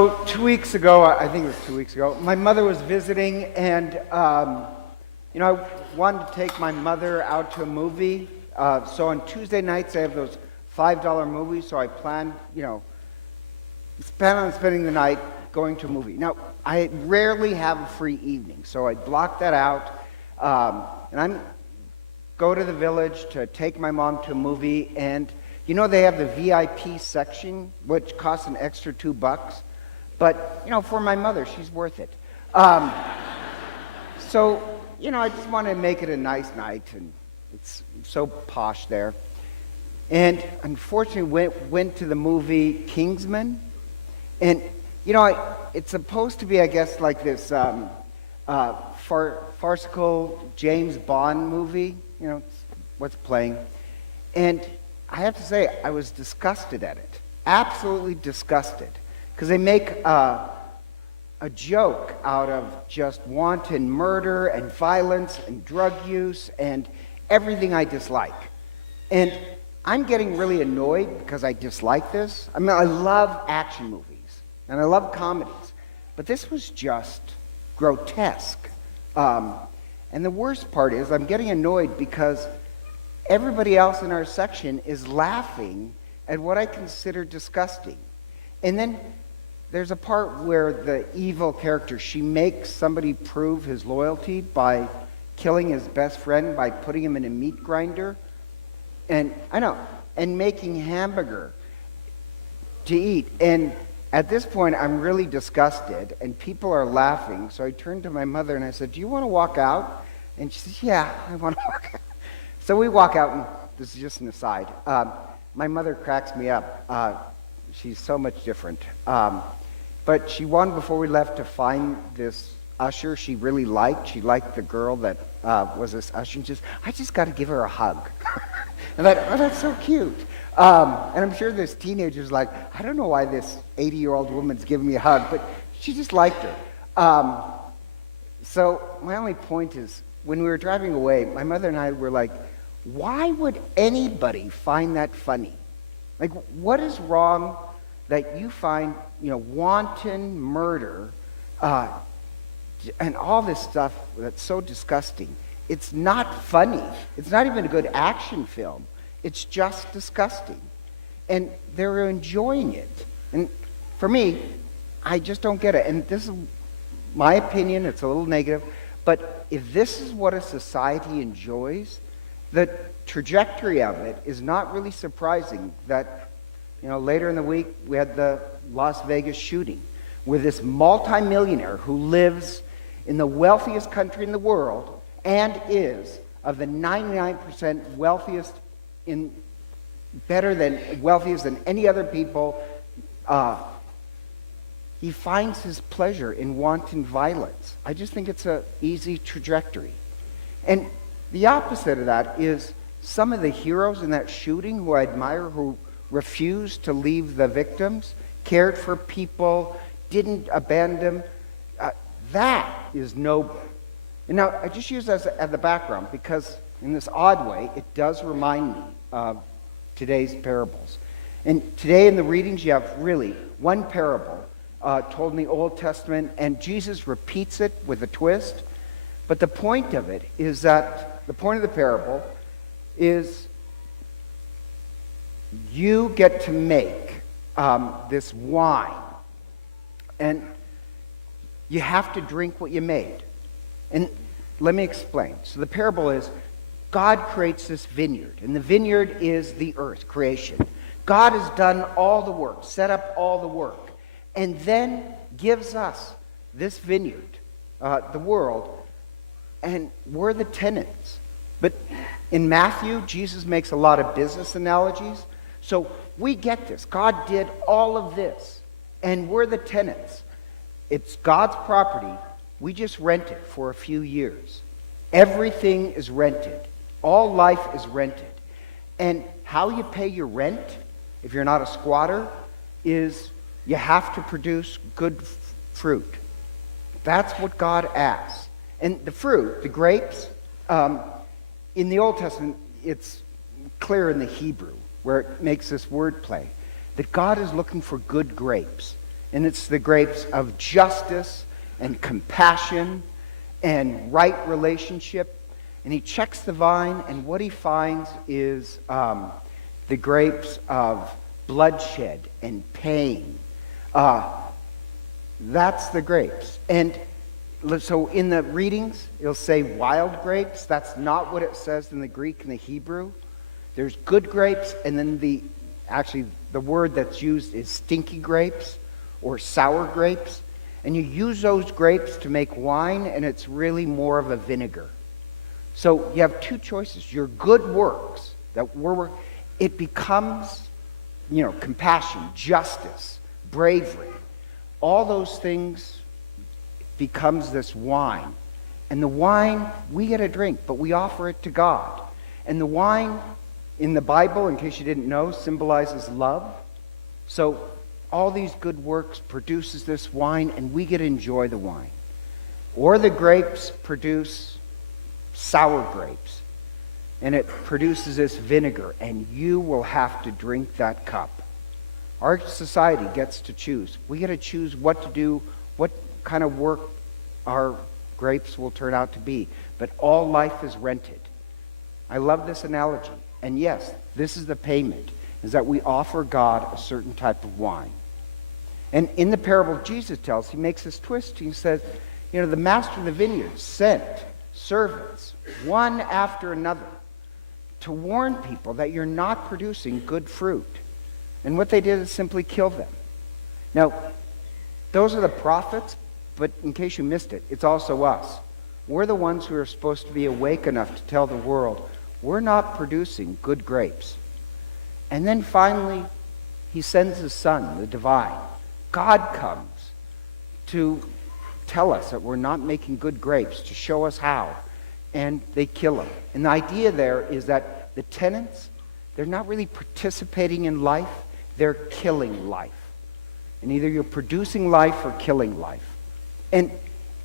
So 2 weeks ago, I think it was 2 weeks ago, my mother was visiting, and I wanted to take my mother out to a movie. So on Tuesday nights, they have those $5 movies. So I planned, on spending the night going to a movie. Now, I rarely have a free evening, so I blocked that out, and I'm go to the village to take my mom to a movie, and they have the VIP section, which costs an extra $2. But, for my mother, she's worth it. So, I just wanted to make it a nice night, and it's so posh there. And unfortunately, went to the movie Kingsman. And, it's supposed to be, I guess, like this farcical James Bond movie, what's playing. And I have to say, I was disgusted at it. Absolutely disgusted. Because they make a joke out of just wanton murder and violence and drug use and everything I dislike. And I'm getting really annoyed because I dislike this. I mean, I love action movies and I love comedies, but this was just grotesque. And the worst part is I'm getting annoyed because everybody else in our section is laughing at what I consider disgusting. And then there's a part where the evil character, she makes somebody prove his loyalty by killing his best friend by putting him in a meat grinder. And making hamburger to eat. And at this point, I'm really disgusted, and people are laughing. So I turned to my mother and I said, "Do you want to walk out?" And she says, "Yeah, I want to walk out." So we walk out, and this is just an aside. My mother cracks me up. She's so much different. But she wanted, before we left, to find this usher she really liked. She liked the girl that was this usher. And I just got to give her a hug. And I thought, oh, that's so cute. And I'm sure this teenager's like, I don't know why this 80-year-old woman's giving me a hug, but she just liked her. So my only point is, when we were driving away, my mother and I were like, why would anybody find that funny? Like, what is wrong that you find, wanton murder and all this stuff that's so disgusting? It's not funny. It's not even a good action film. It's just disgusting. And they're enjoying it. And for me, I just don't get it. And this is my opinion. It's a little negative. But if this is what a society enjoys, the trajectory of it is not really surprising that later in the week, we had the Las Vegas shooting with this multimillionaire who lives in the wealthiest country in the world and is of the 99% wealthiest wealthiest than any other people. He finds his pleasure in wanton violence. I just think it's an easy trajectory. And the opposite of that is some of the heroes in that shooting who I admire, who refused to leave the victims, cared for people, didn't abandon them. That is noble. And now, I just use that as the background because in this odd way, it does remind me of today's parables. And today in the readings, you have really one parable told in the Old Testament, and Jesus repeats it with a twist. But the point of it is that the point of the parable is you get to make this wine, and you have to drink what you made. And let me explain. So the parable is, God creates this vineyard, and the vineyard is the earth, creation. God has done all the work, set up all the work, and then gives us this vineyard, the world, and we're the tenants. But in Matthew, Jesus makes a lot of business analogies. So we get this. God did all of this, and we're the tenants. It's God's property. We just rent it for a few years. Everything is rented. All life is rented. And how you pay your rent, if you're not a squatter, is you have to produce good fruit. That's what God asks. And the fruit, the grapes, in the Old Testament, it's clear in the Hebrew, where it makes this word play, that God is looking for good grapes. And it's the grapes of justice and compassion and right relationship. And he checks the vine, and what he finds is the grapes of bloodshed and pain. That's the grapes. And so in the readings, it'll say wild grapes. That's not what it says in the Greek and the Hebrew. There's good grapes, and then the word that's used is stinky grapes or sour grapes. And you use those grapes to make wine, and it's really more of a vinegar. So you have two choices. Your good works, it becomes, compassion, justice, bravery. All those things becomes this wine. And the wine, we get a drink, but we offer it to God. And the wine in the Bible, in case you didn't know, symbolizes love. So all these good works produces this wine, and we get to enjoy the wine. Or the grapes produce sour grapes, and it produces this vinegar, and you will have to drink that cup. Our society gets to choose. We get to choose what to do, what kind of work our grapes will turn out to be. But all life is rented. I love this analogy. And yes, this is the payment, is that we offer God a certain type of wine. And in the parable Jesus tells, he makes this twist. He says, the master of the vineyard sent servants, one after another, to warn people that you're not producing good fruit. And what they did is simply kill them. Now, those are the prophets, but in case you missed it, it's also us. We're the ones who are supposed to be awake enough to tell the world, we're not producing good grapes. And then finally, he sends his son, the divine. God comes to tell us that we're not making good grapes, to show us how. And they kill him. And the idea there is that the tenants, they're not really participating in life, they're killing life. And either you're producing life or killing life. And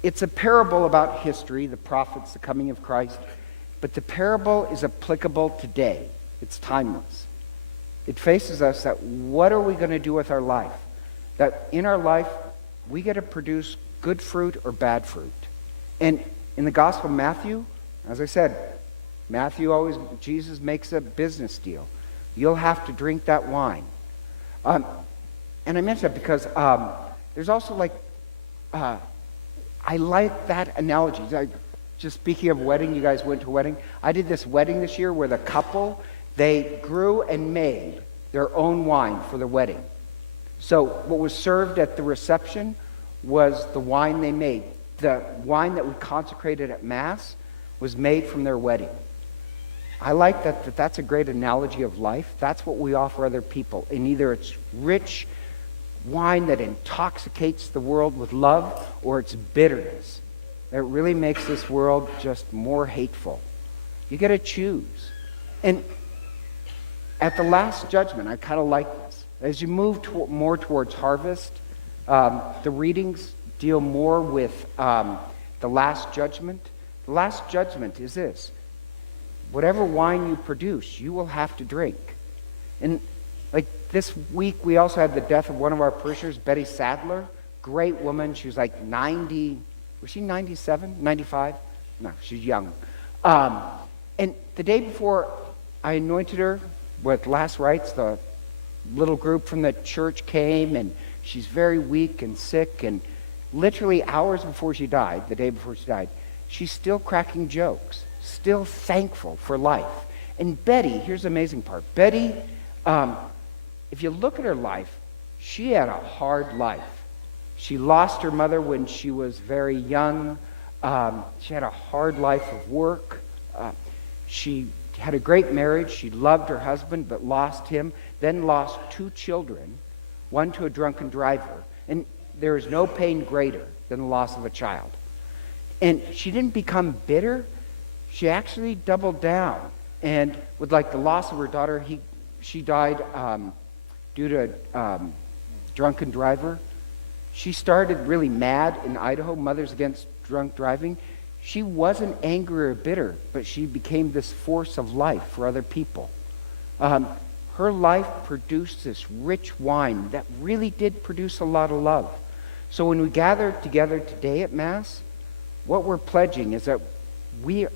it's a parable about history, the prophets, the coming of Christ. But the parable is applicable today. It's timeless. It faces us that what are we going to do with our life? That in our life, we get to produce good fruit or bad fruit. And in the Gospel of Matthew, as I said, Jesus makes a business deal. You'll have to drink that wine. And I mention that because there's also I like that analogy. Just speaking of wedding, you guys went to a wedding. I did this wedding this year where the couple, they grew and made their own wine for the wedding. So what was served at the reception was the wine they made. The wine that we consecrated at Mass was made from their wedding. I like that's a great analogy of life. That's what we offer other people. And either it's rich wine that intoxicates the world with love, or it's bitterness that really makes this world just more hateful. You get to choose. And at the Last Judgment, I kind of like this. As you move more towards harvest, the readings deal more with the Last Judgment. The Last Judgment is this. Whatever wine you produce, you will have to drink. And this week, we also had the death of one of our parishioners, Betty Sadler. Great woman. She was 90, was she 97, 95? No, she's young. And the day before I anointed her with last rites, the little group from the church came, and she's very weak and sick, and literally hours before she died, the day before she died, she's still cracking jokes, still thankful for life. And Betty, here's the amazing part. Betty, if you look at her life, she had a hard life. She lost her mother when she was very young. She had a hard life of work. She had a great marriage. She loved her husband, but lost him. Then lost 2 children, one to a drunken driver. And there is no pain greater than the loss of a child. And she didn't become bitter. She actually doubled down. And with the loss of her daughter, she died due to a drunken driver. She started really mad in Idaho, Mothers Against Drunk Driving. She wasn't angry or bitter, but she became this force of life for other people. her life produced this rich wine that really did produce a lot of love. So when we gather together today at Mass, what we're pledging is that we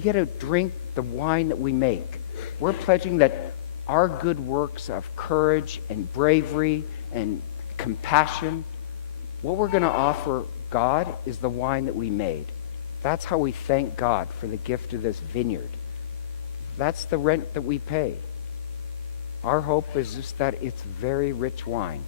get to drink the wine that we make. We're pledging that our good works of courage and bravery and compassion, what we're going to offer God is the wine that we made. That's how we thank God for the gift of this vineyard. That's the rent that we pay. Our hope is just that it's very rich wine.